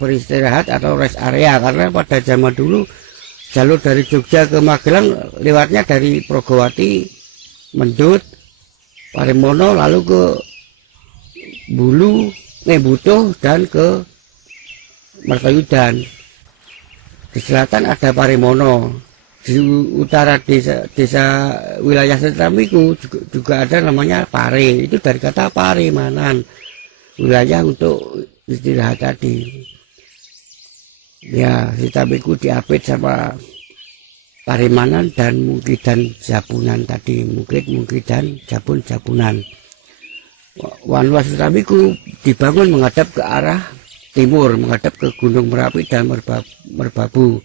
beristirahat atau rest area, karena pada zaman dulu jalur dari Jogja ke Magelang lewatnya dari Progowati, Mendut, Parimono, lalu ke Bulu, Butuh, dan ke Mertoyudan. Di selatan ada Parimono, di utara desa wilayah Setramiku juga ada namanya Pare. Itu dari kata Paremanan, wilayah untuk istirahat tadi. Ya, Setramiku diapit sama Paremanan dan Mungki dan Japunan tadi. Mungki dan Japunan. Wanua Setramiku dibangun menghadap ke arah timur, menghadap ke Gunung Merapi dan Merbabu.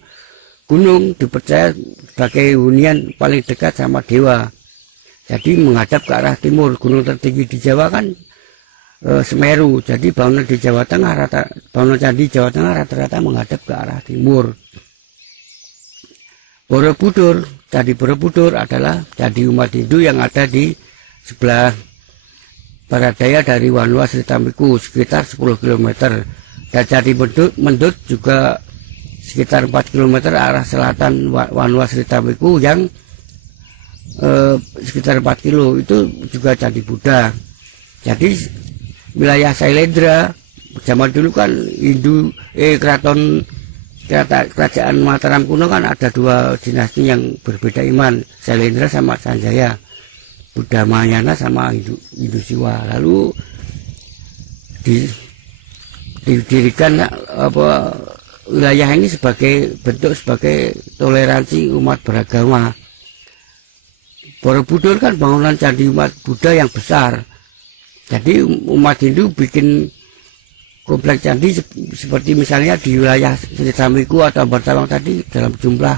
Gunung dipercaya sebagai hunian paling dekat sama dewa. Jadi menghadap ke arah timur. Gunung tertinggi di Jawa kan Semeru. Jadi bangunan di Jawa Tengah bangunan candi Jawa Tengah rata-rata menghadap ke arah timur. Borobudur, Candi Borobudur adalah candi umat Hindu yang ada di sebelah barat daya dari Wanua Setramiku, sekitar 10 km. Dan Candi Mendut juga sekitar 4 km arah selatan Wanua Setramiku yang sekitar 4 kilo itu juga Candi Buddha. Jadi wilayah Sailendra zaman dulu kan kerajaan Mataram kuno kan ada dua dinasti yang berbeda iman, Sailendra sama Sanjaya, Buddha Mahayana sama Hindu Siwa. Lalu didirikan wilayah ini sebagai bentuk sebagai toleransi umat beragama. Borobudur kan bangunan candi umat Buddha yang besar. Jadi umat Hindu bikin kompleks candi seperti misalnya di wilayah Setramiku atau Bartawang tadi, dalam jumlah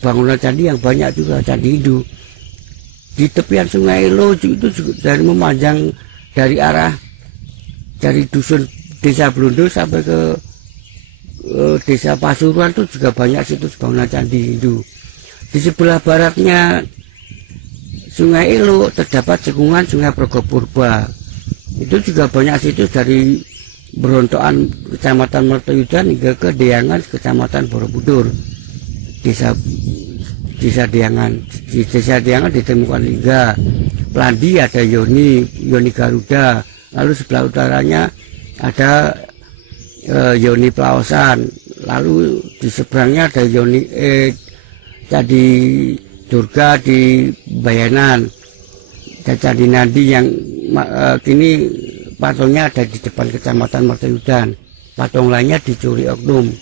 bangunan candi yang banyak juga candi Hindu. Di tepian Sungai Elo itu juga dari memanjang dari arah dari dusun Desa Blondo sampai ke Desa Pasuruan itu juga banyak situs bangunan candi Hindu. Di sebelah baratnya Sungai Elo terdapat cekungan Sungai Progopurba. Itu juga banyak situs dari Berontokan Kecamatan Mertoyudan hingga ke Deangan Kecamatan Borobudur. Desa Deangan. Di Desa Deangan ditemukan lingga. Pelandi ada Yoni Garuda. Lalu sebelah utaranya ada Yoni Plaosan. Lalu di seberangnya ada Candi Durga di Bayanan, dan Candi Nandi yang kini patungnya ada di depan Kecamatan Mertoyudan. Patung lainnya dicuri oknum.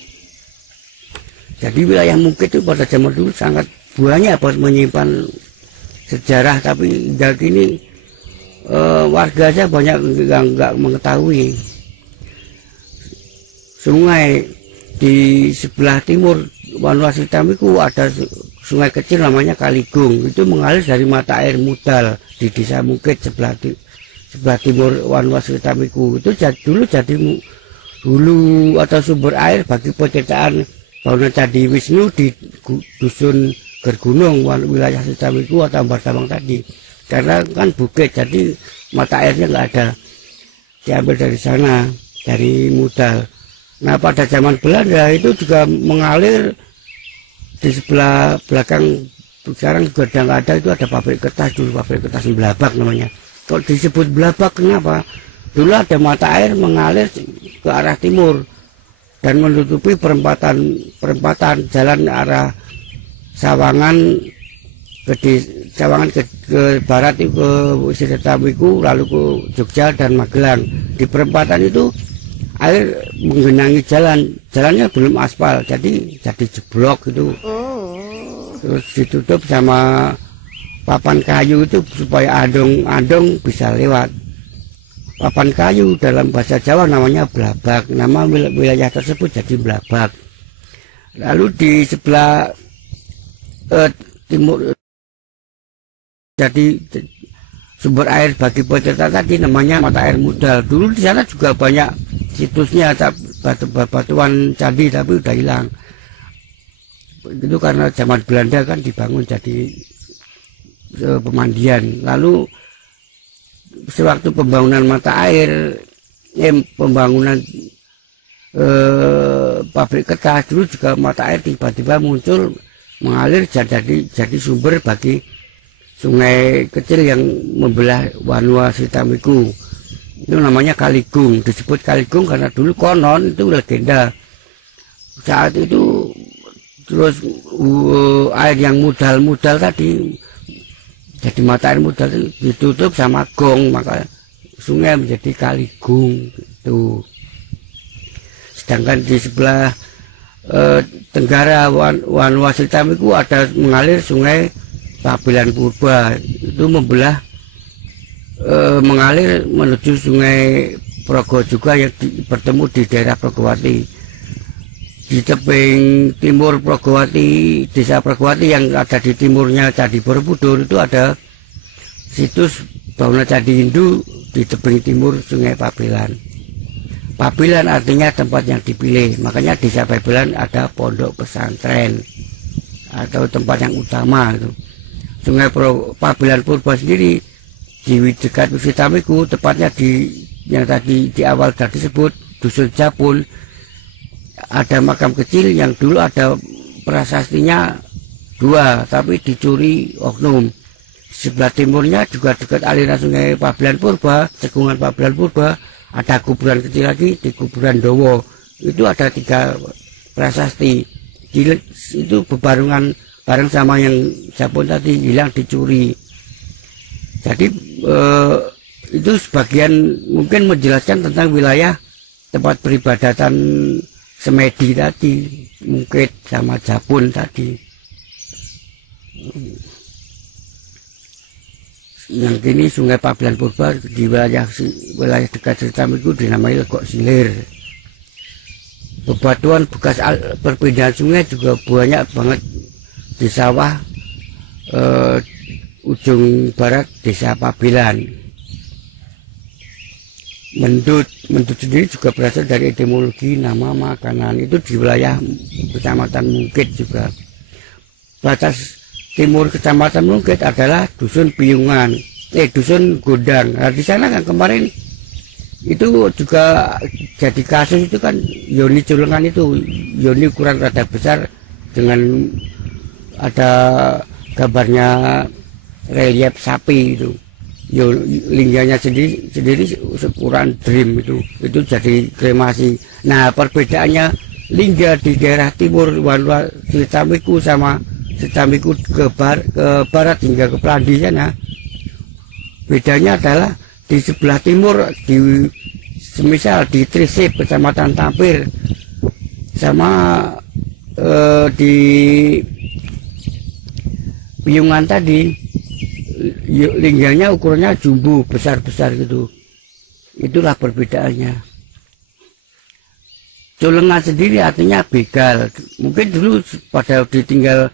Jadi wilayah Mungkit itu pada zaman dulu sangat banyak buat menyimpan sejarah, tapi hingga kini warga aja banyak yang nggak mengetahui. Sungai di sebelah timur Wanua Setramiku ada sungai kecil namanya Kaligung. Itu mengalir dari mata air Mudal di Desa Mungkit sebelah timur Wanua Setramiku. Itu dulu jadi hulu atau sumber air bagi penciptaan bangunan Candi Wisnu di dusun Gergunung wilayah Setramiku atau Bartawang tadi. Karena kan bukit, jadi mata airnya nggak ada, diambil dari sana, dari Mudal. Nah pada zaman Belanda itu juga mengalir di sebelah belakang. Sekarang juga udah nggak ada, itu ada pabrik kertas dulu, pabrik kertas Blabak namanya. Kalau disebut Blabak kenapa? Dulu ada mata air mengalir ke arah timur dan menutupi perempatan jalan arah Sawangan ke barat itu ke Setramiku, lalu ke Jogja dan Magelang. Di perempatan itu air menggenangi jalannya belum aspal, jadi jeblok gitu. Terus ditutup sama papan kayu itu supaya andong bisa lewat. Papan kayu dalam bahasa Jawa namanya Blabak, nama wilayah tersebut jadi Blabak. Lalu di sebelah timur jadi sumber air bagi pencipta tadi namanya mata air Mudal. Dulu di sana juga banyak situsnya, batuan candi, tapi udah hilang. Itu karena zaman Belanda kan dibangun jadi pemandian. Lalu sewaktu pembangunan mata air, pembangunan pabrik kertas. Dulu juga mata air tiba-tiba muncul mengalir jadi sumber bagi sungai kecil yang membelah Wanua Sritamiku. Itu namanya Kaligung. Disebut Kaligung karena dulu konon itu legenda. Saat itu terus air yang mudal tadi, jadi mata air mudal itu ditutup sama gong, maka sungai menjadi Kaligung itu. Sedangkan di sebelah tenggara Wanua Sritamiku ada mengalir sungai Pabelan Purba, itu membelah mengalir menuju sungai Progo juga yang bertemu di daerah Progowati. Di tebing timur Progowati, desa Progowati yang ada di timurnya Candi Borobudur, itu ada situs bangunan Candi Hindu di tebing timur sungai Pabelan. Pabelan artinya tempat yang dipilih, makanya desa Pabelan ada pondok pesantren atau tempat yang utama itu. Sungai Pabelan Purba sendiri di dekat Sritamiku, tepatnya yang tadi di awal tadi disebut Dusun Japul, ada makam kecil yang dulu ada prasastinya 2, tapi dicuri oknum. Sebelah timurnya juga dekat aliran sungai Pabelan Purba, cekungan Pabelan Purba, ada kuburan kecil lagi di kuburan Dowo. Itu ada 3 prasasti. Itu bebarengan bareng sama yang Japun tadi, hilang dicuri. Jadi itu sebagian mungkin menjelaskan tentang wilayah tempat peribadatan Semedi tadi, Mungkit sama Japun tadi. Yang kini sungai Pabelan Purba di wilayah dekat Sritamiku dinamai Legok Silir. Bebatuan bekas perpindahan sungai juga banyak banget di sawah ujung barat desa Pabelan. Mendut sendiri juga berasal dari etimologi nama makanan, itu di wilayah Kecamatan Mungkit juga. Batas timur Kecamatan Mungkit adalah Dusun Piungan, Dusun Gondang. Nah, di sana kan kemarin itu juga jadi kasus itu kan yoni culengan itu, yoni ukuran rada besar dengan ada gambarnya relief sapi itu. Lingganya sendiri ukuran dream itu jadi kremasi. Nah, perbedaannya lingga di daerah timur Wanua Sritamiku sama Sritamiku ke barat hingga ke Pelandi sana, bedanya adalah di sebelah timur, semisal di Trisip Kecamatan Tampir sama di Piungan tadi, lingganya ukurannya jumbo, besar-besar gitu. Itulah perbedaannya. Culengan sendiri artinya begal. Mungkin dulu pada ditinggal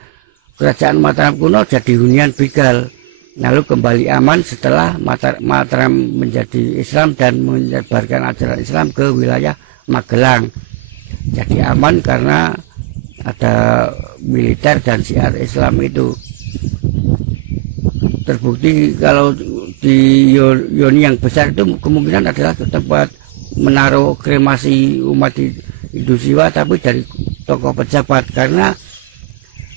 kerajaan Mataram kuno jadi hunian begal. Lalu kembali aman setelah Mataram menjadi Islam dan menyebarkan ajaran Islam ke wilayah Magelang. Jadi aman karena ada militer dan syiar Islam itu. Terbukti kalau di yoni yang besar itu kemungkinan adalah tempat menaruh kremasi umat Hindu Siwa, tapi dari tokoh pejabat, karena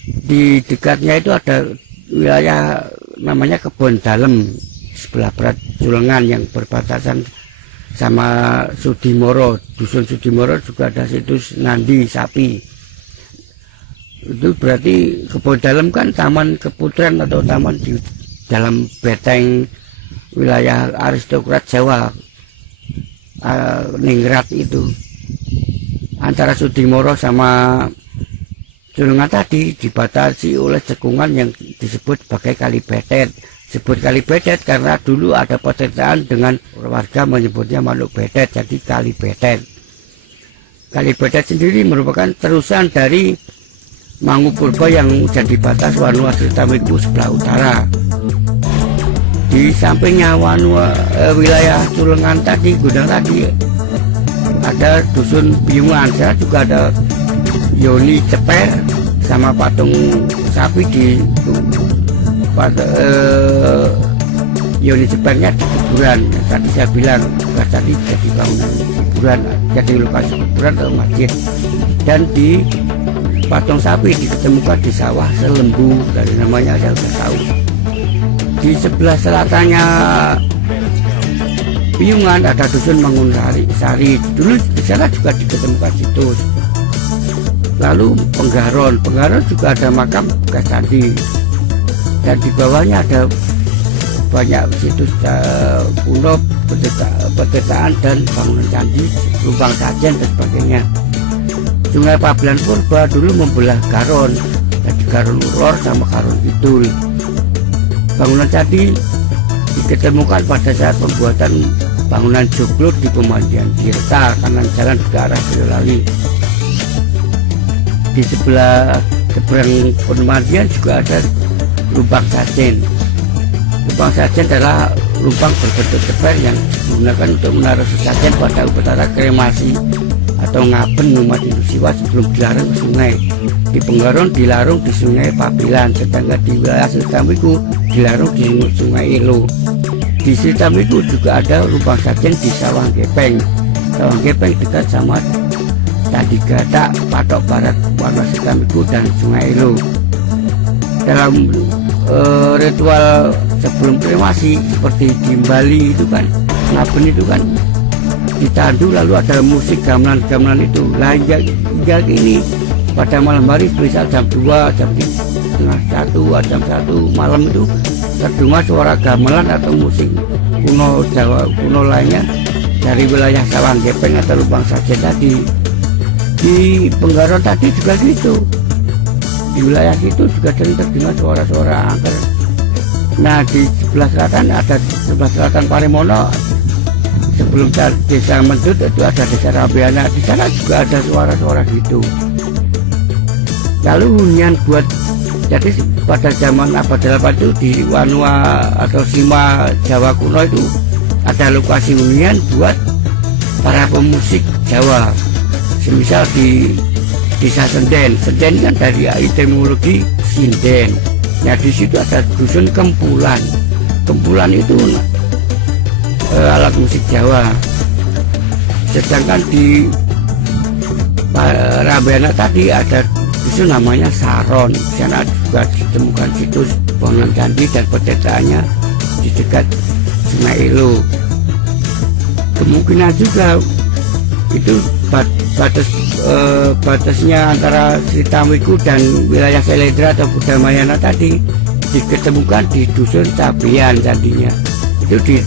di dekatnya itu ada wilayah namanya Kebon Dalem sebelah barat Culengan yang berbatasan sama Sudimoro. Dusun Sudimoro juga ada situs Nandi Sapi. Itu berarti Kebon Dalem kan taman keputren atau taman di dalam beteng wilayah aristokrat Jawa, Ningrat itu. Antara Sudimoro sama Culengan tadi dibatasi oleh cekungan yang disebut sebagai Kali Betet. Disebut Kali Betet karena dulu ada pertentangan dengan warga menyebutnya Manuk Betet, jadi Kali Betet. Kali Betet sendiri merupakan terusan dari Mangupurba yang jadi batas Wanua Sritamiku sebelah utara. Di sampingnya wilayah Culengan tadi, Gondang tadi, ada Dusun Piungan. Saya juga ada yoni ceper sama patung sapi di Yoni Jepannya di kuburan. Tadi saya bilang tadi jadi bangunan kuburan, jadi lokasi kuburan atau masjid. Dan di patung sapi ditemukan di sawah Selembu, dari namanya saya sudah tahu. Di sebelah selatannya Piungan ada dusun Mangunsari Sari. Dulu di sana juga ditemukan situs. Lalu Penggaron juga ada makam bekas candi. Dan di bawahnya ada banyak situs kuno, pedetaan dan bangunan candi, lubang sajen dan sebagainya. Sungai Pabelan Purba dulu membelah Garon, jadi Garon Lor sama Garon Kidul. Bangunan candi ditemukan pada saat pembuatan bangunan joglo di pemandian Tirta, kanan jalan ke arah Boyolali. Di sebelah seberang pemandian juga ada lubang sajen. Lubang sajen adalah lubang berbentuk ceper yang digunakan untuk menaruh sesajen pada upacara kremasi atau ngaben umat Hindu Siwa sebelum dilarung ke sungai. Di Penggaron dilarung di Sungai Pabelan, sedangkan di wilayah Sritamiku dilarung di Sungai Elo. Di Sritamiku juga ada lubang sajen di Sawang Gepeng. Sawang Gepeng dekat sama Candi Gadak, patok barat warna Sritamiku dan Sungai Elo. Dalam ritual sebelum kremasi seperti di Bali itu kan, ngaben itu kan ditandu, lalu ada musik gamelan-gamelan itu. Lah hingga kini pada malam hari misal jam 2, jam 1, jam 1 malam itu terdengar suara gamelan atau musik kuno Jawa kuno lainnya dari wilayah Sawang Gepeng atau lubang sajen tadi. Di Penggaron tadi juga gitu, di wilayah itu juga sering terdengar suara-suara angker. Nah di sebelah selatan ada sebelah selatan Parimono, sebelum desa Mendut itu ada desa Rabeana, di sana juga ada suara-suara gitu. Lalu hunian buat, jadi pada zaman abad 8 itu di Wanua atau Sima Jawa kuno itu ada lokasi hunian buat para pemusik Jawa. Semisal di desa Senden kan dari etimologi sinden. Nah di situ ada dusun Kempulan. Kempulan itu alat musik Jawa. Sedangkan di Rabeana tadi ada dusun namanya Saron. Di sana juga ditemukan situs bangunan candi dan pedetaannya di dekat Sungai Elo. Kemungkinan juga itu batasnya antara Sritamiku dan wilayah Selendra atau Budamayana tadi diketemukan di dusun Cabean candinya. Itu di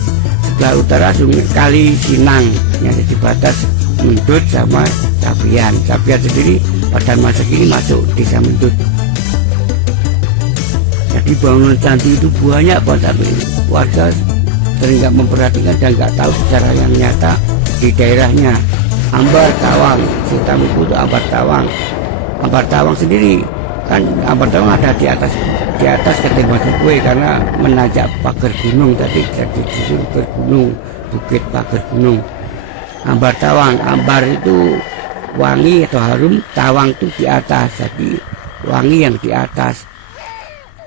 sebelah utara Sungai Kali Sinang yang di batas Mendut sama Cabean. Cabean sendiri pada masa kini masuk desa Mendut. Jadi bangunan candi itu banyak banget, tapi warga sering nggak memperhatikan dan nggak tahu secara yang nyata di daerahnya. Ambar Tawang, Sritamiku itu Ambar Tawang. Ambar Tawang sendiri kan, Ambar Tawang ada di atas ketimbang kue karena menanjak pagar gunung tadi, jadi ke gunung, bukit pagar gunung. Ambar Tawang, ambar itu wangi atau harum, tawang itu di atas, jadi wangi yang di atas.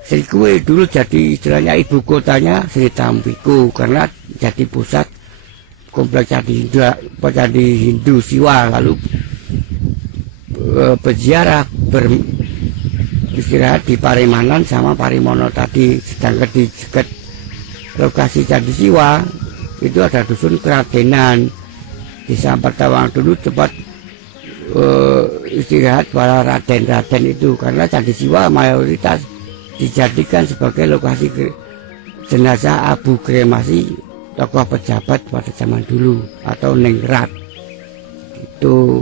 Srikue dulu jadi istilahnya ibu kotanya Sritamiku karena jadi pusat kompleks candi Hindu Siwa. Lalu berziarah beristirahat di Parimanan sama Parimono tadi. Sedangkan di dekat lokasi candi Siwa itu ada dusun Keradenan. Di Ambar Tawang dulu tempat istirahat para raden-raden itu, karena candi Siwa mayoritas dijadikan sebagai lokasi jenazah abu kremasi tokoh pejabat pada zaman dulu atau ningrat. Itu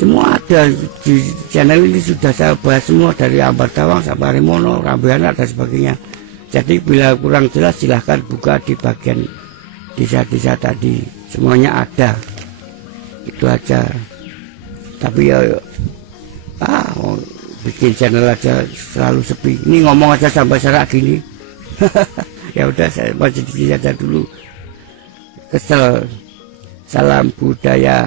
semua ada di channel ini, sudah saya bahas semua dari Ambar Tawang sampai Parimono, Rabeana dan sebagainya. Jadi bila kurang jelas silahkan buka di bagian desa-desa tadi, semuanya ada. Itu aja. Tapi ya bikin channel aja selalu sepi. Ini ngomong aja sampai serak gini. Ya udah, saya mau jadi aja dulu. Kesel. Salam budaya.